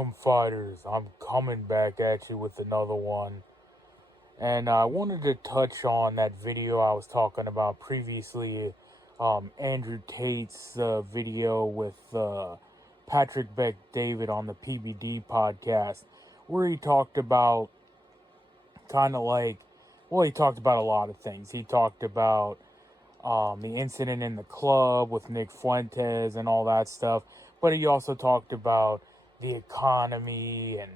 freedom fighters, I'm coming back at you with another one. And I wanted to touch on that video I was talking about previously, Andrew Tate's video with Patrick Beck-David on the PBD podcast, where he talked about kind of like, well, he talked about a lot of things. He talked about the incident in the club with Nick Fuentes and all that stuff. But he also talked about the economy and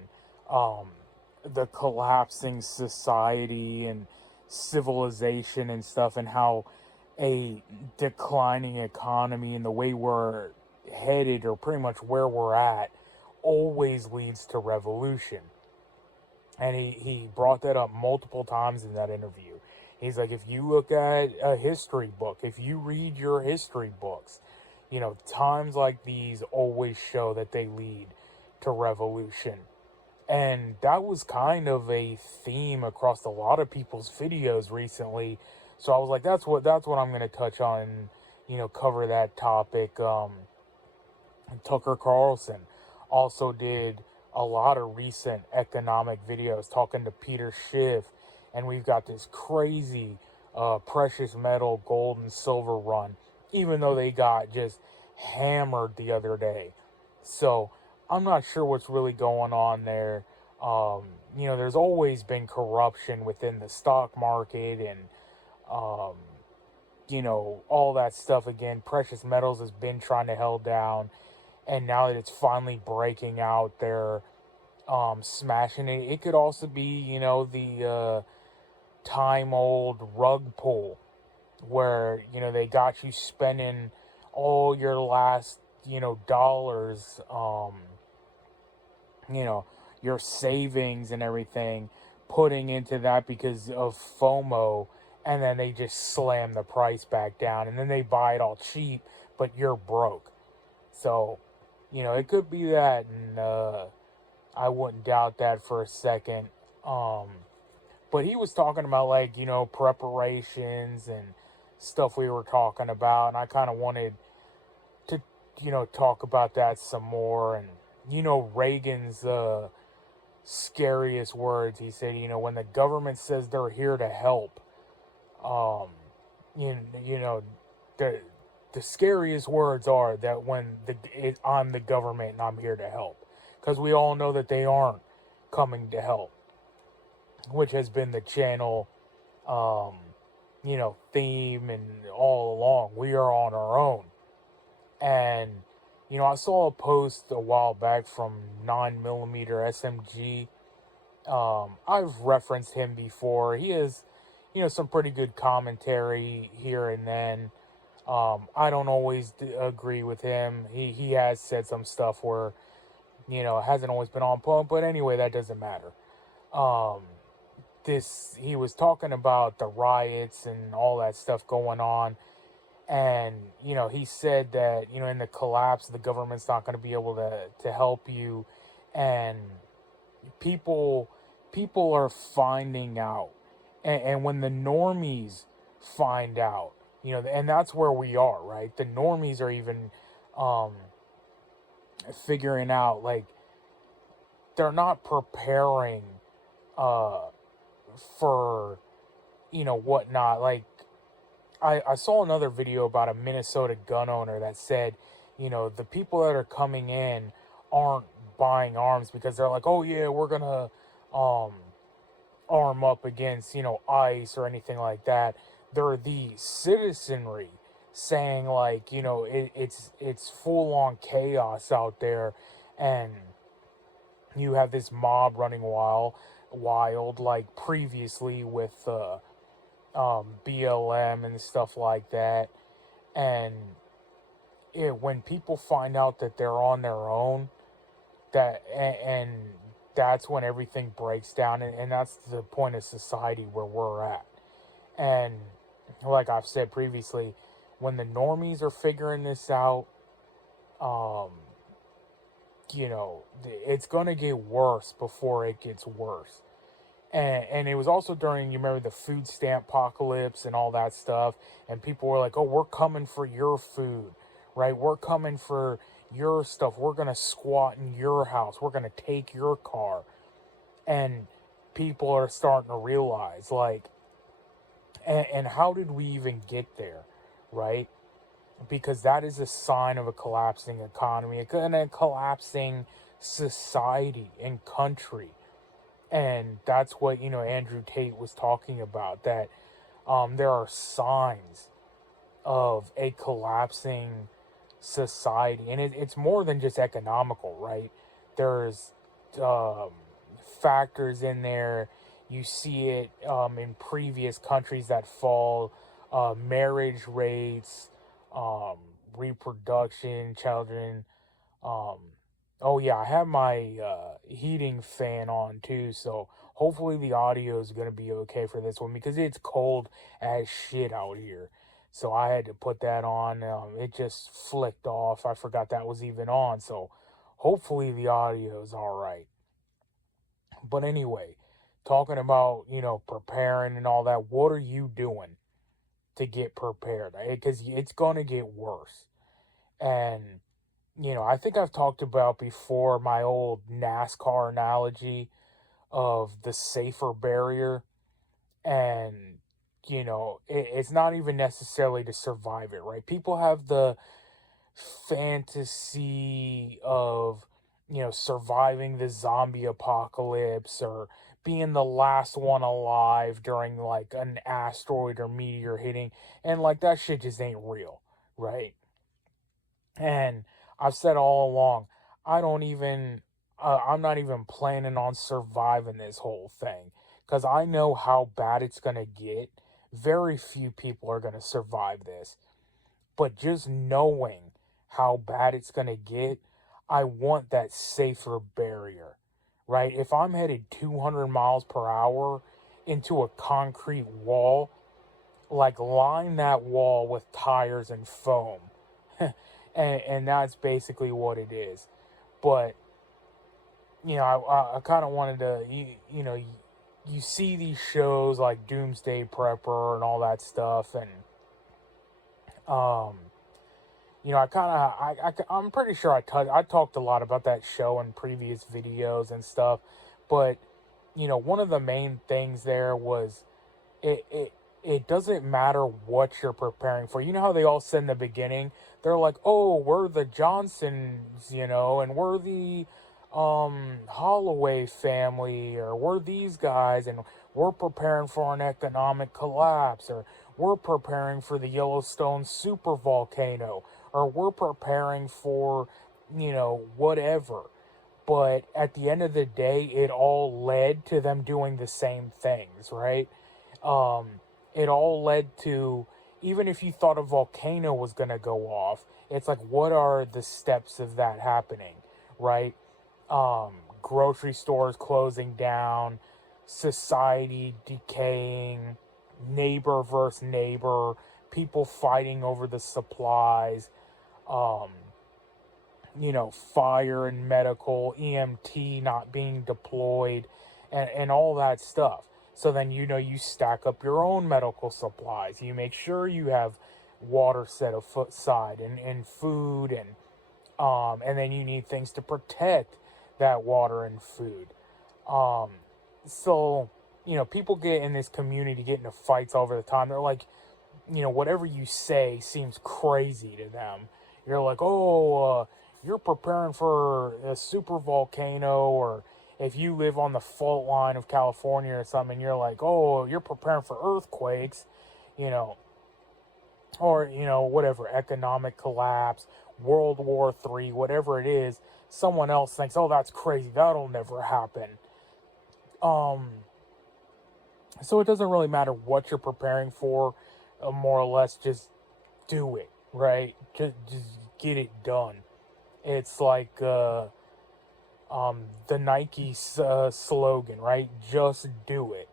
the collapsing society and civilization and stuff, and how a declining economy and the way we're headed, or pretty much where we're at, always leads to revolution. And he brought that up multiple times in that interview. He's like, if you look at a history book, if you read your history books, times like these always show that they lead to revolution. And that was kind of a theme across a lot of people's videos recently. So I was like, that's what I'm going to touch on, cover that topic. Tucker Carlson also did a lot of recent economic videos talking to Peter Schiff. And we've got this crazy precious metal, gold and silver run, even though they got just hammered the other day. So I'm not sure what's really going on there. There's always been corruption within the stock market and, all that stuff. Again, precious metals has been trying to held down. And now that it's finally breaking out, they're smashing it. It could also be, the time-old rug pull where, they got you spending all your last, dollars, your savings and everything, putting into that because of FOMO, and then they just slam the price back down, and then they buy it all cheap, but you're broke. So, it could be that, and I wouldn't doubt that for a second. But he was talking about, preparations and stuff we were talking about, and I kind of wanted to, talk about that some more. And, Reagan's scariest words, he said, when the government says they're here to help, the scariest words are that when I'm the government and I'm here to help. Because we all know that they aren't coming to help, which has been the channel, theme and all along. We are on our own. And, I saw a post a while back from 9mm SMG. I've referenced him before. He has, some pretty good commentary here and then. I don't always agree with him. He has said some stuff where, hasn't always been on point. But anyway, that doesn't matter. He was talking about the riots and all that stuff going on. And, he said that, in the collapse, the government's not going to be able to help you. And people are finding out. And when the normies find out, and that's where we are, right? The normies are even figuring out, they're not preparing for, whatnot. I saw another video about a Minnesota gun owner that said, the people that are coming in aren't buying arms because they're like, oh yeah, we're gonna arm up against, ICE or anything like that. They're the citizenry saying it's full on chaos out there, and you have this mob running wild like previously with BLM and stuff like that. And when people find out that they're on their own, and that's when everything breaks down, and that's the point of society where we're at. And like I've said previously, when the normies are figuring this out, it's going to get worse before it gets worse. And it was also during, you remember the food stamp apocalypse and all that stuff. And people were like, oh, we're coming for your food, right? We're coming for your stuff. We're going to squat in your house. We're going to take your car. And people are starting to realize, like, and how did we even get there, right? Because that is a sign of a collapsing economy and a collapsing society and country. And that's what, Andrew Tate was talking about, that there are signs of a collapsing society. And it's more than just economical, right? There's factors in there. You see it in previous countries that fall, marriage rates, um, reproduction, children. Um, oh yeah, I have my heating fan on too, so hopefully the audio is gonna be okay for this one because it's cold as shit out here. So I had to put that on. It just flicked off. I forgot that was even on. So hopefully the audio is all right. But anyway, talking about preparing and all that. What are you doing to get prepared? Because it's gonna get worse. And I think I've talked about before my old NASCAR analogy of the safer barrier. And, it's not even necessarily to survive it, right? People have the fantasy of, surviving the zombie apocalypse or being the last one alive during like an asteroid or meteor hitting. And like that shit just ain't real, right? And I've said all along, I'm not even planning on surviving this whole thing because I know how bad it's going to get. Very few people are going to survive this. But just knowing how bad it's going to get, I want that safer barrier, right? If I'm headed 200 miles per hour into a concrete wall, like line that wall with tires and foam. And that's basically what it is. But I kind of wanted to you see these shows like Doomsday Prepper and all that stuff, and I'm pretty sure I talked a lot about that show in previous videos and stuff. But one of the main things there was it doesn't matter what you're preparing for. You know how they all said in the beginning, they're like, oh, we're the Johnsons, and we're the Holloway family, or we're these guys, and we're preparing for an economic collapse, or we're preparing for the Yellowstone super volcano, or we're preparing for, whatever. But at the end of the day, it all led to them doing the same things, right? It all led to, even if you thought a volcano was going to go off, it's like, what are the steps of that happening, right? Grocery stores closing down, society decaying, neighbor versus neighbor, people fighting over the supplies, um, fire and medical, EMT not being deployed, and all that stuff. So then, you stack up your own medical supplies. You make sure you have water set aside and food, and then you need things to protect that water and food. So, people get in this community, get into fights over the time. They're like, whatever you say seems crazy to them. You're like, oh, you're preparing for a super volcano, or if you live on the fault line of California or something, you're like, oh, you're preparing for earthquakes, or, whatever, economic collapse, World War III, whatever it is, someone else thinks, oh, that's crazy, that'll never happen. So it doesn't really matter what you're preparing for, more or less, just do it, right? Just get it done. It's like, the Nike slogan, right? Just do it.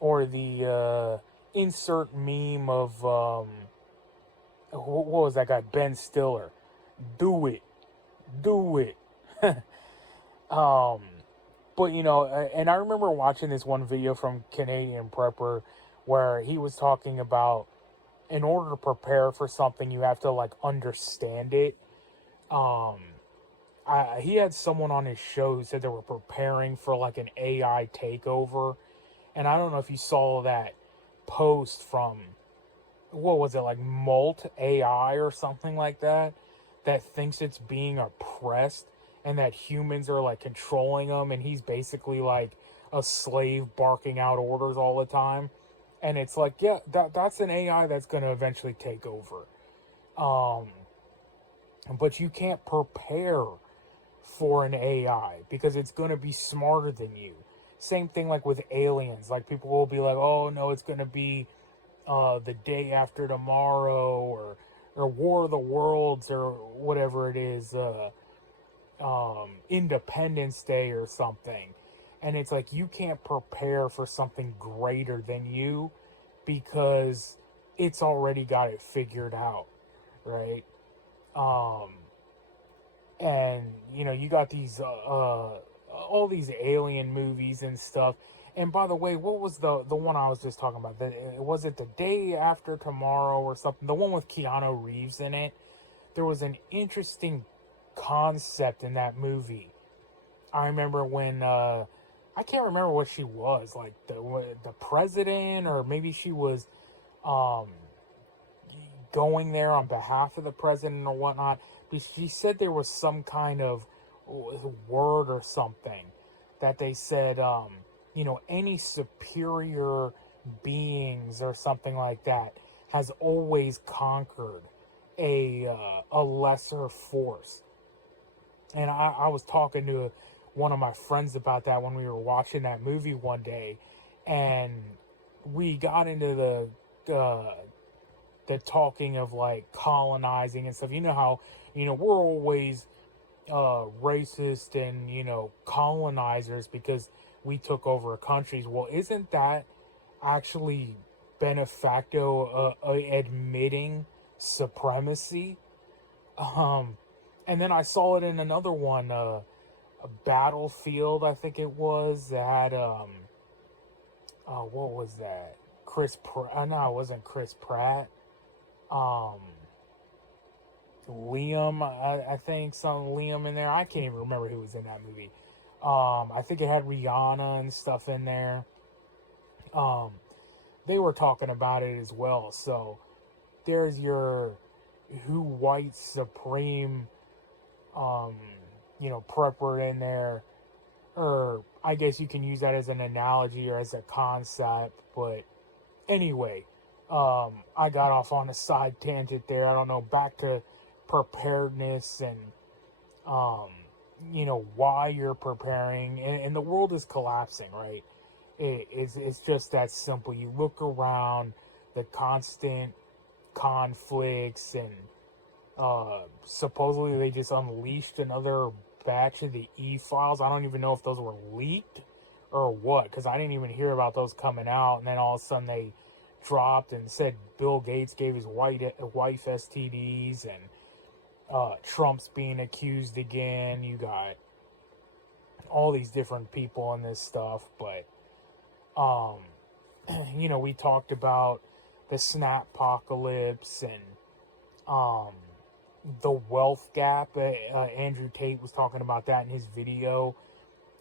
Or the insert meme of what was that guy, Ben Stiller? Do it, do it. But and I remember watching this one video from Canadian Prepper where he was talking about, in order to prepare for something, you have to like understand it. Um, he had someone on his show who said they were preparing for like an AI takeover, and I don't know if you saw that post from, what was it, like Molt AI or something like that, that thinks it's being oppressed and that humans are like controlling him, and he's basically like a slave barking out orders all the time. And it's like, yeah, that's an AI that's going to eventually take over. Um, but you can't prepare for an AI because it's going to be smarter than you. Same thing like with aliens. Like people will be like, oh no, it's going to be the day after tomorrow, or War of the Worlds, or whatever it is, Independence Day or something. And it's like you can't prepare for something greater than you because it's already got it figured out, right? Um, and you got these all these alien movies and stuff. And by the way, what was the one I was just talking about? Was it The Day After Tomorrow or something? The one with Keanu Reeves in it. There was an interesting concept in that movie. I remember when I can't remember what she was, like the president, or maybe she was um, going there on behalf of the president or whatnot. But she said there was some kind of word or something that they said, any superior beings or something like that has always conquered a lesser force. And I was talking to one of my friends about that when we were watching that movie one day, and we got into the talking of like colonizing and stuff. You know how we're always racist and colonizers because we took over countries. Well, isn't that actually benefacto admitting supremacy? And then I saw it in another one, a Battlefield, I think it was, that what was that? No, it wasn't Chris Pratt. Um, Liam, I think some Liam in there. I can't even remember who was in that movie. I think it had Rihanna and stuff in there. Um, they were talking about it as well. So there's your who white supreme, um, prepper in there. Or I guess you can use that as an analogy or as a concept. But anyway, I got off on a side tangent there. I don't know, back to preparedness and, why you're preparing. And the world is collapsing, right? It's just that simple. You look around, the constant conflicts, and supposedly they just unleashed another batch of the e-files. I don't even know if those were leaked or what, because I didn't even hear about those coming out. And then all of a sudden they dropped and said Bill Gates gave his wife STDs, and Trump's being accused again. You got all these different people in this stuff. But we talked about the snap apocalypse and the wealth gap. Andrew Tate was talking about that in his video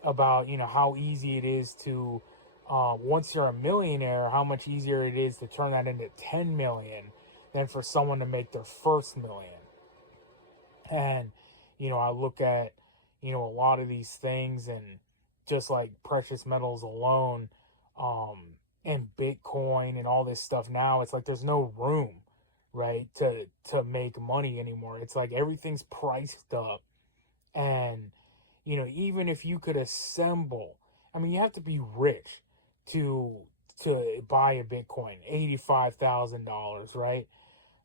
about how easy it is to once you're a millionaire, how much easier it is to turn that into 10 million than for someone to make their first million. And I look at a lot of these things, and just like precious metals alone, and Bitcoin and all this stuff now, it's like there's no room, right, to make money anymore. It's like everything's priced up. And even if you could assemble, I mean, you have to be rich to buy a Bitcoin, $85,000, right?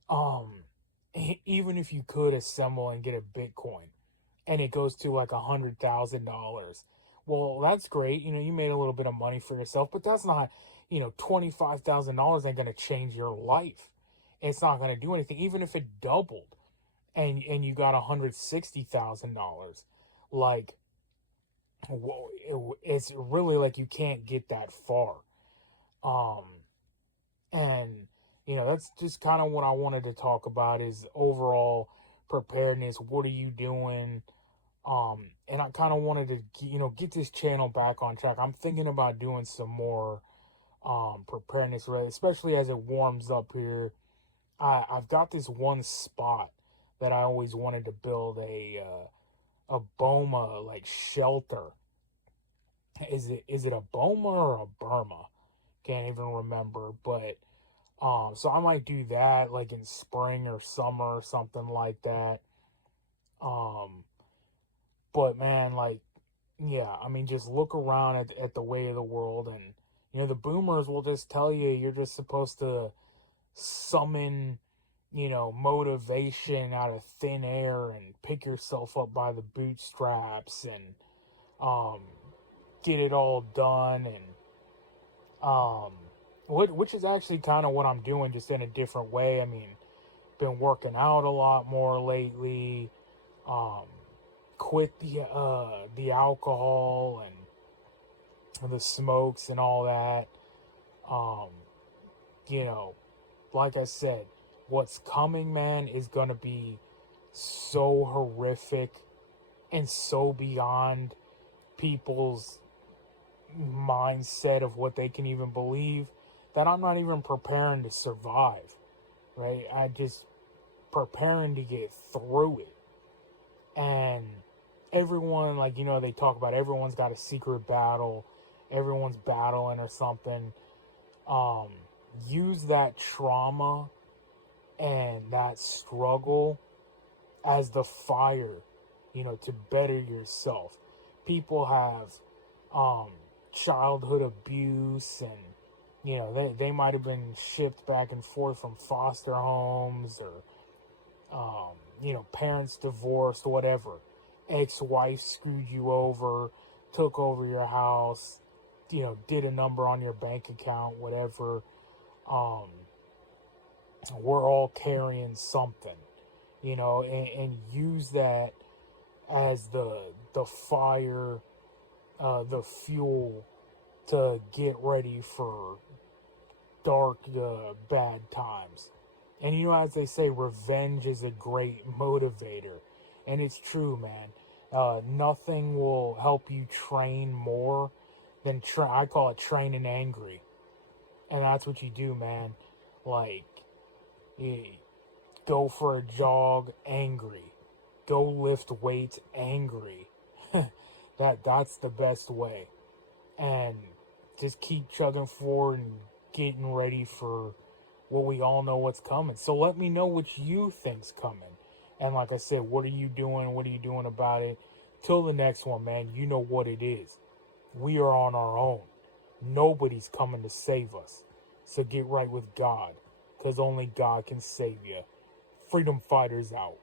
um Even if you could assemble and get a Bitcoin and it goes to like $100,000, well, that's great. You made a little bit of money for yourself, but that's not, $25,000 ain't gonna change your life. It's not gonna do anything, even if it doubled and you got $160,000. Like, it's really like you can't get that far. Um, and that's just kind of what I wanted to talk about, is overall Preparedness. What are you doing? And I kind of wanted to, get this channel back on track. I'm thinking about doing some more preparedness, right? Especially as it warms up here. I've got this one spot that I always wanted to build a boma like shelter. Is it a boma or a Burma? Can't even remember, but so I might do that like in spring or summer or something like that. Um, but man, like, yeah, I mean, just look around at the way of the world, and the boomers will just tell you you're just supposed to summon, motivation out of thin air and pick yourself up by the bootstraps and um, get it all done, and which is actually kind of what I'm doing, just in a different way. I mean, been working out a lot more lately. Um, Quit the alcohol and the smokes and all that. Um, like I said, what's coming, man, is gonna be so horrific and so beyond people's mindset of what they can even believe that I'm not even preparing to survive, right? I just preparing to get through it. And everyone, like, they talk about everyone's got a secret battle, everyone's battling or something. Use that trauma and that struggle as the fire, to better yourself. People have childhood abuse, and they might have been shipped back and forth from foster homes, or parents divorced, whatever. Ex-wife screwed you over, took over your house, did a number on your bank account, whatever. We're all carrying something, and use that as the fire, the fuel to get ready for dark, bad times. And as they say, revenge is a great motivator. And it's true, man. Nothing will help you train more than, I call it training angry. And that's what you do, man. Like, go for a jog angry. Go lift weights angry. That's the best way. And just keep chugging forward and getting ready for what we all know what's coming. So let me know what you think's coming. And like I said, what are you doing? What are you doing about it? Till the next one, man, you know what it is. We are on our own. Nobody's coming to save us. So get right with God, because only God can save you. Freedom fighters out.